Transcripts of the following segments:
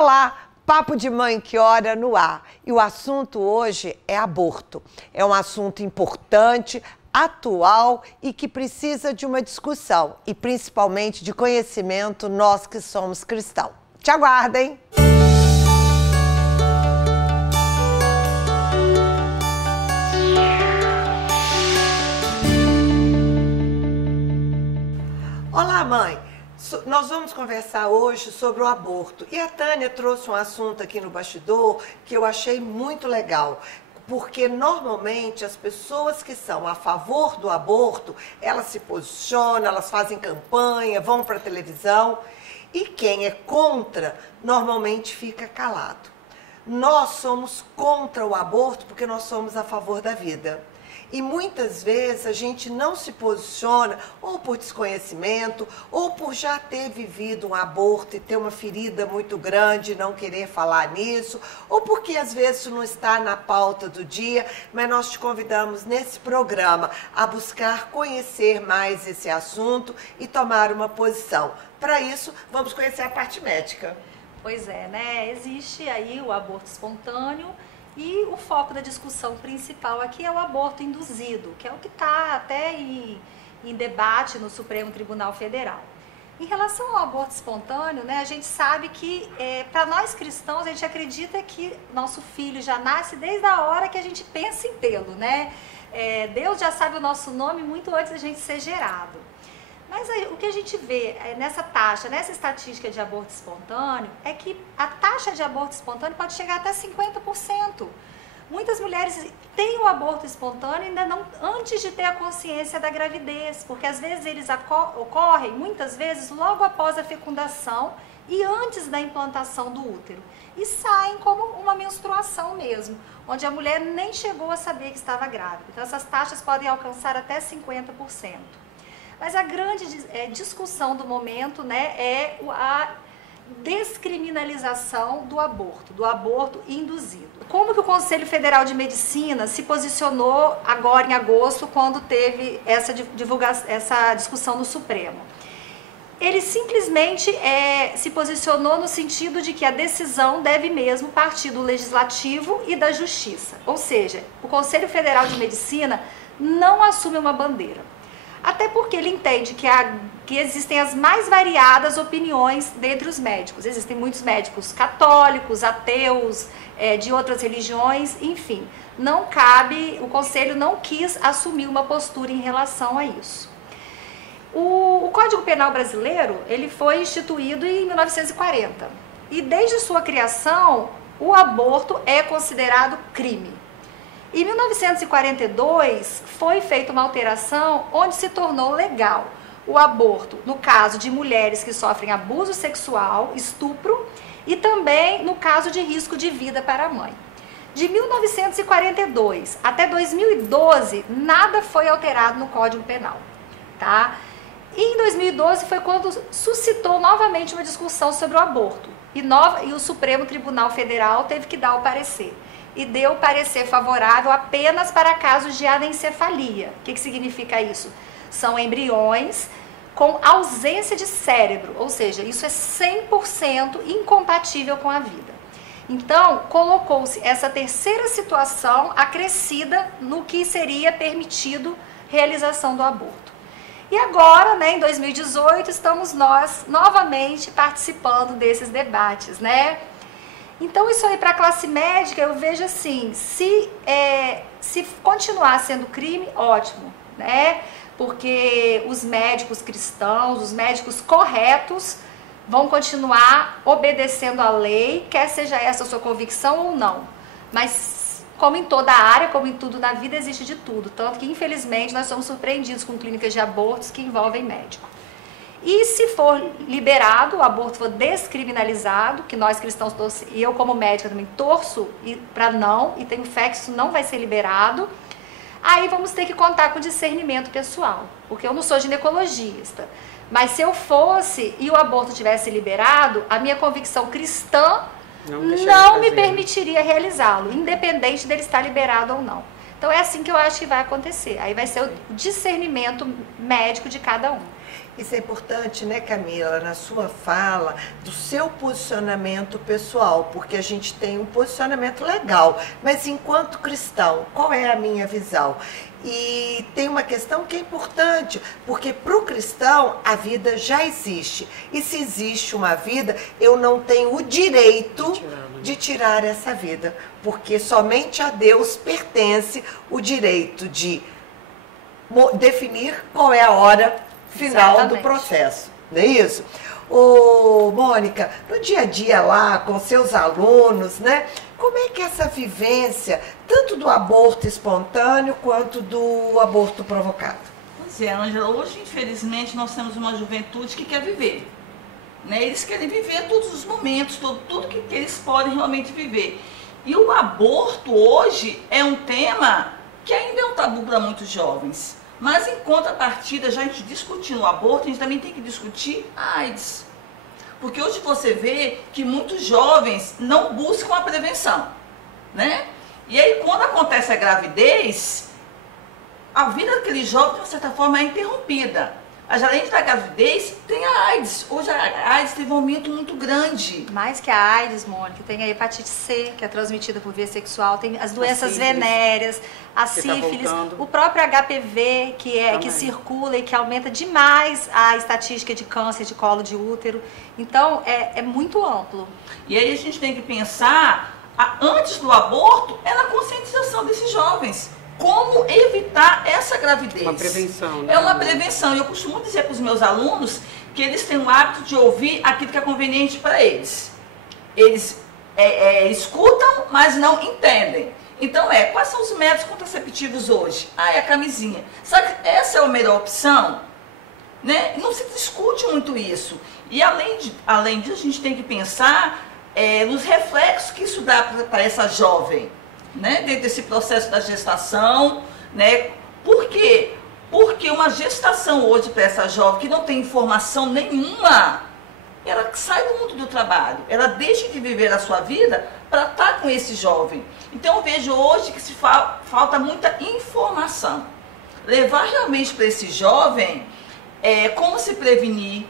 Olá, Papo de Mãe que Ora no ar. E o assunto hoje é aborto. É um assunto importante, atual e que precisa de uma discussão e principalmente de conhecimento, nós que somos cristãos. Te aguardem! Olá, mãe! Nós vamos conversar hoje sobre o aborto. E a Tânia trouxe um assunto aqui no bastidor que eu achei muito legal. Porque normalmente as pessoas que são a favor do aborto, elas se posicionam, elas fazem campanha, vão para a televisão. E quem é contra, normalmente fica calado. Nós somos contra o aborto porque nós somos a favor da vida. E muitas vezes a gente não se posiciona ou por desconhecimento ou por já ter vivido um aborto e ter uma ferida muito grande e não querer falar nisso, ou porque às vezes não está na pauta do dia, mas nós te convidamos nesse programa a buscar conhecer mais esse assunto e tomar uma posição. Para isso, vamos conhecer a parte médica. Pois é, né? Existe aí o aborto espontâneo. E o foco da discussão principal aqui é o aborto induzido, que é o que está até em debate no Supremo Tribunal Federal. Em relação ao aborto espontâneo, né, a gente sabe que, para nós cristãos, a gente acredita que nosso filho já nasce desde a hora que a gente pensa em tê-lo, né? Deus já sabe o nosso nome muito antes da gente ser gerado. Mas o que a gente vê nessa taxa, nessa estatística de aborto espontâneo, é que a taxa de aborto espontâneo pode chegar até 50%. Muitas mulheres têm o aborto espontâneo ainda não antes de ter a consciência da gravidez, porque às vezes eles ocorrem, muitas vezes, logo após a fecundação e antes da implantação do útero. E saem como uma menstruação mesmo, onde a mulher nem chegou a saber que estava grávida. Então essas taxas podem alcançar até 50%. Mas a grande discussão do momento, né, é a descriminalização do aborto induzido. Como que o Conselho Federal de Medicina se posicionou agora em agosto, quando teve essa discussão no Supremo? Ele simplesmente se posicionou no sentido de que a decisão deve mesmo partir do Legislativo e da Justiça. Ou seja, o Conselho Federal de Medicina não assume uma bandeira. Até porque ele entende que existem as mais variadas opiniões dentre os médicos. Existem muitos médicos católicos, ateus, de outras religiões, enfim. Não cabe, o Conselho não quis assumir uma postura em relação a isso. O Código Penal brasileiro, ele foi instituído em 1940. E desde sua criação, o aborto é considerado crime. Em 1942, foi feita uma alteração onde se tornou legal o aborto no caso de mulheres que sofrem abuso sexual, estupro, e também no caso de risco de vida para a mãe. De 1942 até 2012, nada foi alterado no Código Penal, tá? E em 2012 foi quando suscitou novamente uma discussão sobre o aborto. E o Supremo Tribunal Federal teve que dar o parecer. E deu parecer favorável apenas para casos de anencefalia. O que significa isso? São embriões com ausência de cérebro, ou seja, isso é 100% incompatível com a vida. Então, colocou-se essa terceira situação acrescida no que seria permitido realização do aborto. E agora, né, em 2018, estamos nós novamente participando desses debates, né? Então, isso aí para a classe médica, eu vejo assim, se continuar sendo crime, ótimo, né? Porque os médicos cristãos, os médicos corretos, vão continuar obedecendo à lei, quer seja essa a sua convicção ou não. Mas, como em toda área, como em tudo na vida, existe de tudo. Tanto que, infelizmente, nós somos surpreendidos com clínicas de abortos que envolvem médico. E se for liberado, o aborto for descriminalizado, que nós cristãos, e eu como médica também torço para não, e tenho fé que isso não vai ser liberado, aí vamos ter que contar com discernimento pessoal, porque eu não sou ginecologista. Mas se eu fosse e o aborto tivesse liberado, a minha convicção cristã não me permitiria realizá-lo, independente dele estar liberado ou não. Então é assim que eu acho que vai acontecer. Aí vai ser o discernimento médico de cada um. Isso é importante, né, Camila, na sua fala, do seu posicionamento pessoal, porque a gente tem um posicionamento legal, mas enquanto cristão, qual é a minha visão? E tem uma questão que é importante, porque para o cristão a vida já existe. E se existe uma vida, eu não tenho o direito de tirar essa vida, porque somente a Deus pertence o direito de definir qual é a hora final Exatamente. do processo, não é isso? Ô, Mônica, no dia a dia lá com seus alunos, né? Como é que é essa vivência, tanto do aborto espontâneo quanto do aborto provocado? Pois é, Ângela, hoje infelizmente nós temos uma juventude que quer viver, né? Eles querem viver todos os momentos, tudo que eles podem realmente viver. E o aborto hoje é um tema que ainda é um tabu para muitos jovens. Mas em contrapartida, já a gente discutindo o aborto, a gente também tem que discutir a AIDS. Porque hoje você vê que muitos jovens não buscam a prevenção, né? E aí quando acontece a gravidez, a vida daquele jovem, de uma certa forma, é interrompida. Mas além da gravidez, tem a AIDS. Hoje a AIDS teve um aumento muito grande. Mais que a AIDS, Mônica, tem a hepatite C, que é transmitida por via sexual, tem as doenças venéreas, a sífilis, o próprio HPV, que circula e que aumenta demais a estatística de câncer de colo de útero. Então, é muito amplo. E aí a gente tem que pensar, antes do aborto, é na conscientização desses jovens. Como evitar essa gravidez? Uma prevenção, né? É uma prevenção. E eu costumo dizer para os meus alunos que eles têm o hábito de ouvir aquilo que é conveniente para eles. Eles escutam, mas não entendem. Então, quais são os métodos contraceptivos hoje? É a camisinha. Sabe, essa é a melhor opção? Né? Não se discute muito isso. E além disso, a gente tem que pensar nos reflexos que isso dá para essa jovem. Né, dentro desse processo da gestação, né? Por quê? Porque uma gestação hoje para essa jovem que não tem informação nenhuma, ela sai do mundo do trabalho, ela deixa de viver a sua vida para estar com esse jovem. Então eu vejo hoje que falta muita informação. Levar realmente para esse jovem como se prevenir,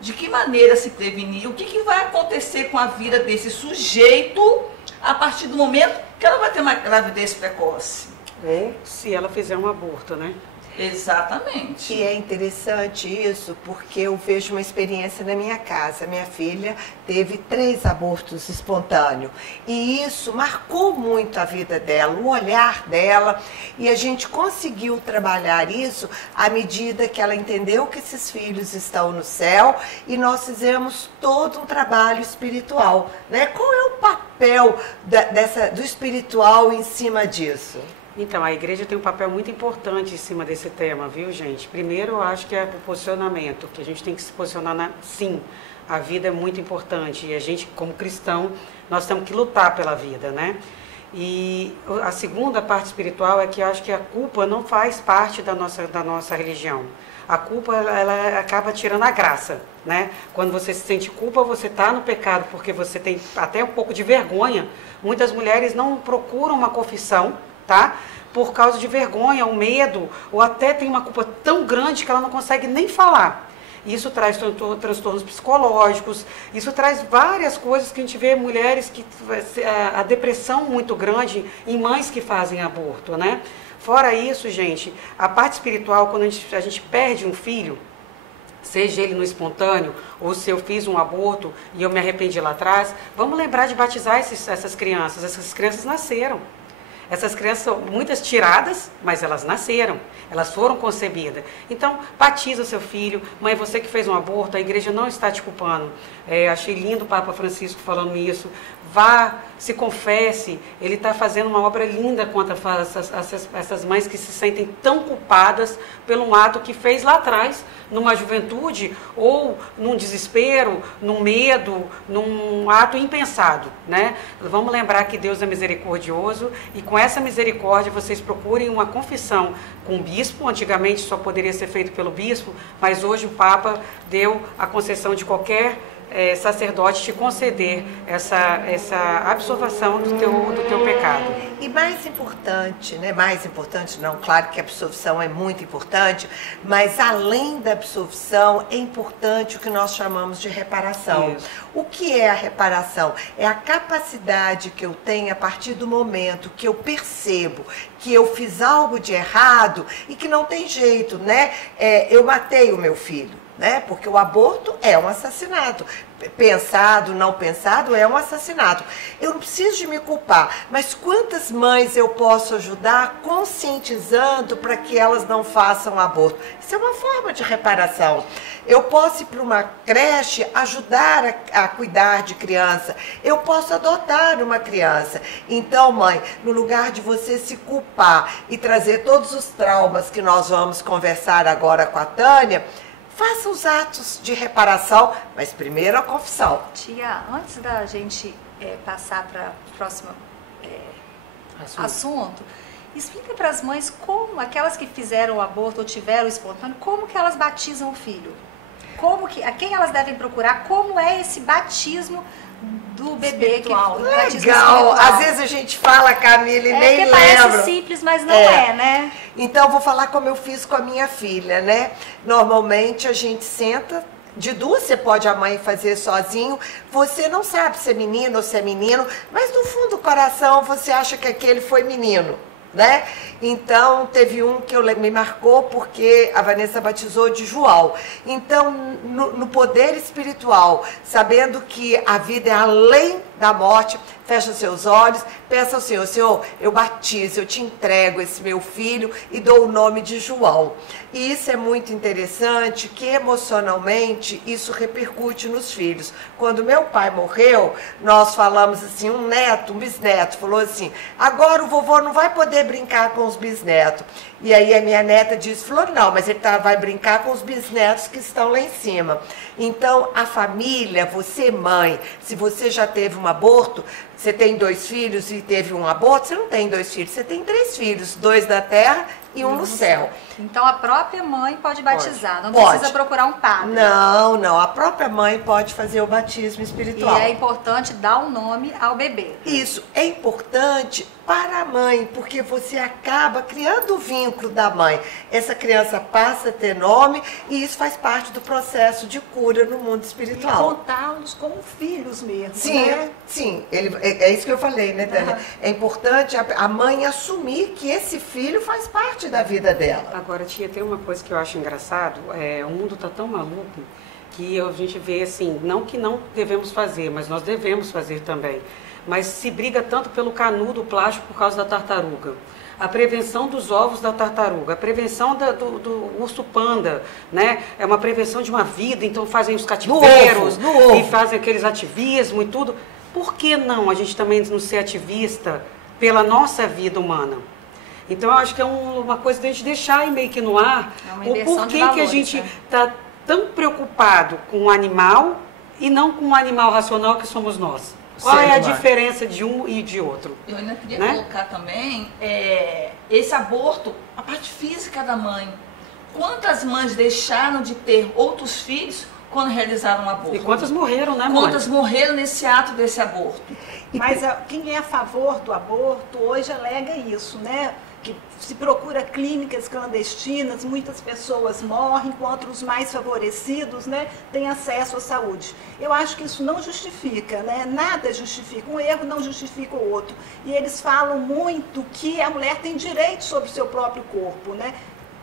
de que maneira se prevenir, o que vai acontecer com a vida desse sujeito a partir do momento que ela vai ter uma gravidez precoce. Ou se ela fizer um aborto, né? Exatamente. E é interessante isso, porque eu vejo uma experiência na minha casa. Minha filha teve 3 abortos espontâneos. E isso marcou muito a vida dela, o olhar dela. E a gente conseguiu trabalhar isso à medida que ela entendeu que esses filhos estão no céu. E nós fizemos todo um trabalho espiritual, né? Qual é o papel do espiritual em cima disso? Então, a igreja tem um papel muito importante em cima desse tema, viu, gente? Primeiro, eu acho que é o posicionamento, que a gente tem que se posicionar sim, a vida é muito importante e a gente, como cristão, nós temos que lutar pela vida, né? E a segunda parte espiritual é que eu acho que a culpa não faz parte da nossa religião. A culpa, ela acaba tirando a graça, né? Quando você se sente culpa, você está no pecado, porque você tem até um pouco de vergonha. Muitas mulheres não procuram uma confissão, tá? Por causa de vergonha, ou medo, ou até tem uma culpa tão grande que ela não consegue nem falar. Isso traz transtornos psicológicos, isso traz várias coisas que a gente vê mulheres que a depressão muito grande em mães que fazem aborto, né? Fora isso, gente, a parte espiritual, quando a gente perde um filho, seja ele no espontâneo, ou se eu fiz um aborto e eu me arrependi lá atrás, vamos lembrar de batizar essas crianças. Essas crianças nasceram. Essas crianças são muitas tiradas, mas elas nasceram, elas foram concebidas. Então, batiza o seu filho. Mãe, você que fez um aborto, a igreja não está te culpando. Achei lindo o Papa Francisco falando isso. Vá, se confesse. Ele está fazendo uma obra linda contra essas mães que se sentem tão culpadas pelo ato que fez lá atrás, numa juventude, ou num desespero, num medo, num ato impensado, né? Vamos lembrar que Deus é misericordioso e com essa misericórdia vocês procurem uma confissão com o bispo. Antigamente só poderia ser feito pelo bispo, mas hoje o Papa deu a concessão de qualquer sacerdote te conceder essa absolvação do teu pecado. E mais importante, né? Mais importante não, claro que a absolvição é muito importante, mas além da absolvição é importante o que nós chamamos de reparação. Isso. O que é a reparação? É a capacidade que eu tenho a partir do momento que eu percebo que eu fiz algo de errado e que não tem jeito, né? Eu matei o meu filho. Né? Porque o aborto é um assassinato. Pensado, não pensado, é um assassinato. Eu não preciso de me culpar, mas quantas mães eu posso ajudar conscientizando para que elas não façam aborto? Isso é uma forma de reparação. Eu posso ir para uma creche ajudar a cuidar de criança. Eu posso adotar uma criança. Então, mãe, no lugar de você se culpar e trazer todos os traumas que nós vamos conversar agora com a Tânia, faça os atos de reparação, mas primeiro a confissão. Tia, antes da gente passar para o próximo assunto, explica para as mães como, aquelas que fizeram o aborto ou tiveram o espontâneo, como que elas batizam o filho? A quem elas devem procurar? Como é esse batismo do bebê? Legal! Às vezes a gente fala, Camila, e nem lembra. Parece simples, mas não é, né? Então, vou falar como eu fiz com a minha filha, né? Normalmente a gente senta, de duas você pode a mãe fazer sozinho, você não sabe se é menino ou se é menino, mas no fundo do coração você acha que aquele foi menino, né? Então, teve um que me marcou porque a Vanessa batizou de João. Então, no poder espiritual, sabendo que a vida é além da morte, fecha seus olhos, peça ao Senhor, Senhor, eu batizo, eu te entrego esse meu filho e dou o nome de João. E isso é muito interessante, que emocionalmente isso repercute nos filhos. Quando meu pai morreu, nós falamos assim, um bisneto, falou assim, agora o vovô não vai poder brincar com os bisnetos. E aí a minha neta falou, não, mas ele vai brincar com os bisnetos que estão lá em cima. Então, a família, você mãe, se você já teve um aborto, você tem 2 filhos e teve um aborto, você não tem 2 filhos, você tem 3 filhos, 2 da terra e um no céu. Então, a própria mãe pode batizar, não pode. Precisa procurar um padre. Não, a própria mãe pode fazer o batismo espiritual. E é importante dar um nome ao bebê. Isso, é importante para a mãe, porque você acaba criando o vínculo da mãe. Essa criança passa a ter nome e isso faz parte do processo de cura no mundo espiritual. E contá-los como filhos mesmo, sim, né? Sim, é isso que eu falei, né, Tânia? É importante a mãe assumir que esse filho faz parte da vida dela. Agora, tia, tem uma coisa que eu acho engraçado, o mundo está tão maluco que a gente vê assim, não que não devemos fazer, mas nós devemos fazer também. Mas se briga tanto pelo canudo plástico por causa da tartaruga. A prevenção dos ovos da tartaruga, a prevenção do urso panda, né? É uma prevenção de uma vida, então fazem os cativeiros e fazem aqueles ativismos e tudo. Por que não a gente também não ser ativista pela nossa vida humana? Então eu acho que é uma coisa de a gente deixar aí meio que no ar o porquê que a gente está tão preocupado com o animal e não com o animal racional que somos nós. Qual é a diferença de um e de outro? Eu ainda queria colocar também esse aborto, a parte física da mãe. Quantas mães deixaram de ter outros filhos quando realizaram um aborto? E quantas morreram, né, mãe? Quantas morreram nesse ato desse aborto? Mas quem é a favor do aborto hoje alega isso, né? Que se procura clínicas clandestinas, muitas pessoas morrem, enquanto os mais favorecidos, né, têm acesso à saúde. Eu acho que isso não justifica, né? Nada justifica, um erro não justifica o outro. E eles falam muito que a mulher tem direito sobre o seu próprio corpo, né?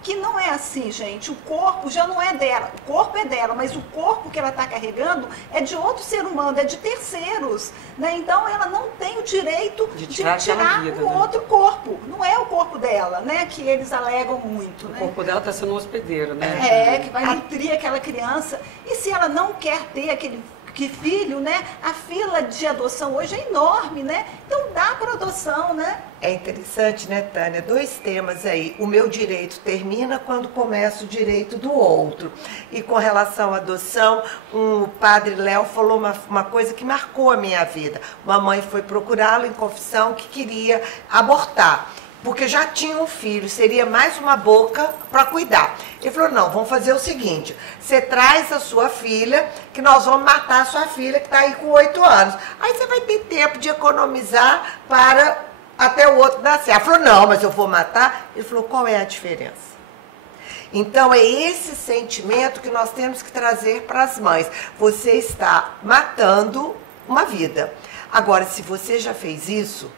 Que não é assim, gente. O corpo já não é dela. O corpo é dela, mas o corpo que ela está carregando é de outro ser humano, é de terceiros, né? Então, ela não tem o direito de tirar vida, um outro corpo. Não é o corpo dela, né? Que eles alegam muito, né? O corpo dela está sendo um hospedeiro, né? Que vai nutrir aquela criança. E se ela não quer ter aquele filho, né? A fila de adoção hoje é enorme, né? Então dá para adoção, né? É interessante, né, Tânia? 2 temas aí. O meu direito termina quando começa o direito do outro. E com relação à adoção, o padre Léo falou uma coisa que marcou a minha vida. Uma mãe foi procurá-lo em confissão que queria abortar. porque já tinha um filho, seria mais uma boca para cuidar. Ele falou, não, vamos fazer o seguinte, você traz a sua filha, que nós vamos matar a sua filha, que está aí com 8 anos. Aí você vai ter tempo de economizar para até o outro nascer. Ela falou, não, mas eu vou matar. Ele falou, qual é a diferença? Então, é esse sentimento que nós temos que trazer para as mães. Você está matando uma vida. Agora, se você já fez isso,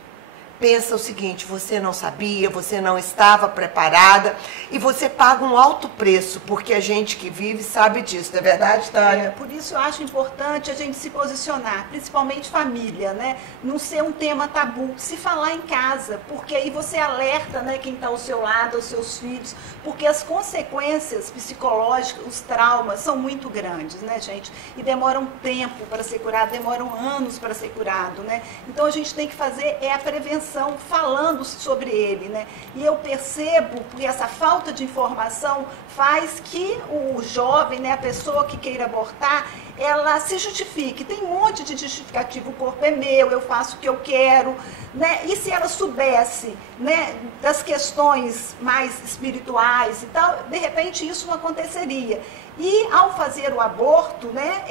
pensa o seguinte, você não sabia, você não estava preparada e você paga um alto preço, porque a gente que vive sabe disso, não é verdade, Tânia? Por isso eu acho importante a gente se posicionar, principalmente família, né? Não ser um tema tabu, se falar em casa, porque aí você alerta, né, quem está ao seu lado, os seus filhos, porque as consequências psicológicas, os traumas são muito grandes, né, gente? E demoram tempo para ser curado, demoram anos para ser curado, né? Então a gente tem que fazer a prevenção, falando sobre ele, né? E eu percebo que essa falta de informação faz que o jovem, né, a pessoa que queira abortar, ela se justifique. Tem um monte de justificativo, o corpo é meu, eu faço o que eu quero, né? E se ela soubesse, né, das questões mais espirituais e tal, de repente isso não aconteceria. E ao fazer o aborto, né,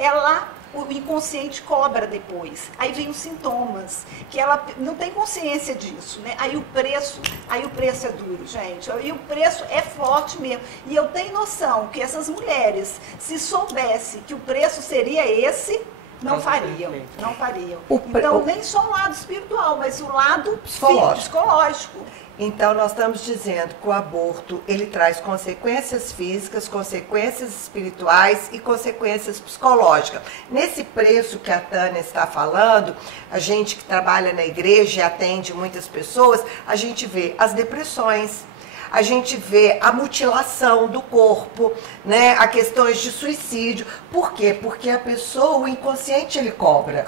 o inconsciente cobra depois. Aí vem os sintomas, que ela não tem consciência disso, né? Aí o preço é duro, gente. Aí o preço é forte mesmo. E eu tenho noção que essas mulheres, se soubesse que o preço seria esse, não fariam. Então, nem só o lado espiritual, mas o lado psicológico. Então, nós estamos dizendo que o aborto, ele traz consequências físicas, consequências espirituais e consequências psicológicas. Nesse preço que a Tânia está falando, a gente que trabalha na igreja e atende muitas pessoas, a gente vê as depressões, a gente vê a mutilação do corpo, né, a questões de suicídio. Por quê? Porque a pessoa, o inconsciente, ele cobra.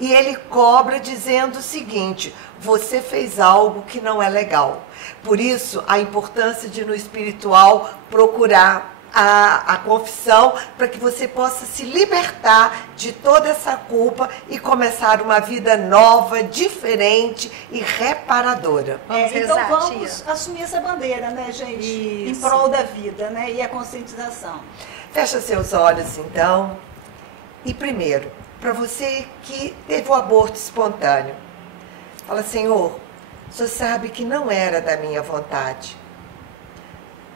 E ele cobra dizendo o seguinte, você fez algo que não é legal. Por isso, a importância de no espiritual procurar a confissão, para que você possa se libertar de toda essa culpa e começar uma vida nova, diferente e reparadora. Então vamos assumir essa bandeira, né, gente? Isso. Em prol da vida, né? E a conscientização. Fecha seus olhos, então. E primeiro, para você que teve o aborto espontâneo, fala, Senhor, o Senhor sabe que não era da minha vontade.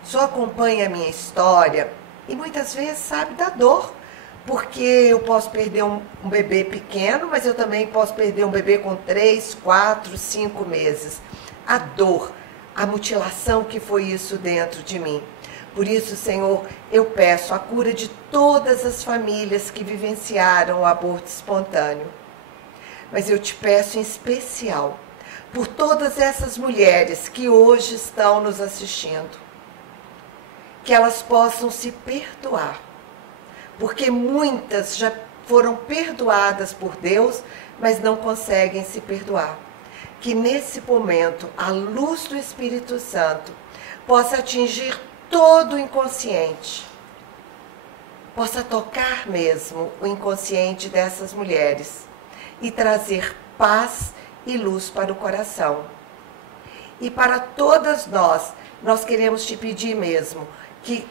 O Senhor acompanha a minha história e muitas vezes sabe da dor, porque eu posso perder um bebê pequeno, mas eu também posso perder um bebê com 3, 4, 5 meses. A dor, a mutilação que foi isso dentro de mim. Por isso, Senhor, eu peço a cura de todas as famílias que vivenciaram o aborto espontâneo. Mas eu te peço em especial por todas essas mulheres que hoje estão nos assistindo, que elas possam se perdoar, porque muitas já foram perdoadas por Deus, mas não conseguem se perdoar. Que nesse momento a luz do Espírito Santo possa atingir todo o inconsciente, possa tocar mesmo o inconsciente dessas mulheres e trazer paz e luz para o coração. E para todas nós queremos te pedir mesmo que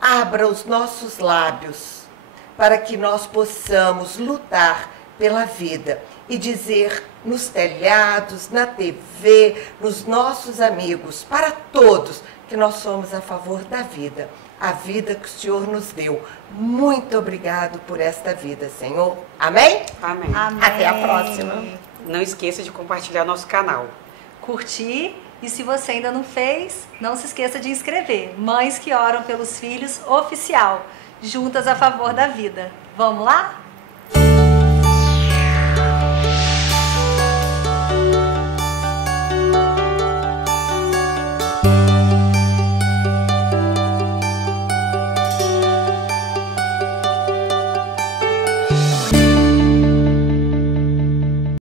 abra os nossos lábios para que nós possamos lutar pela vida e dizer nos telhados, na TV, nos nossos amigos, para todos, que nós somos a favor da vida, a vida que o Senhor nos deu. Muito obrigado por esta vida, Senhor. Amém? Amém. Amém. Até a próxima. Não esqueça de compartilhar nosso canal. Curtir, e se você ainda não fez, não se esqueça de inscrever. Mães que Oram pelos Filhos Oficial, juntas a favor da vida. Vamos lá?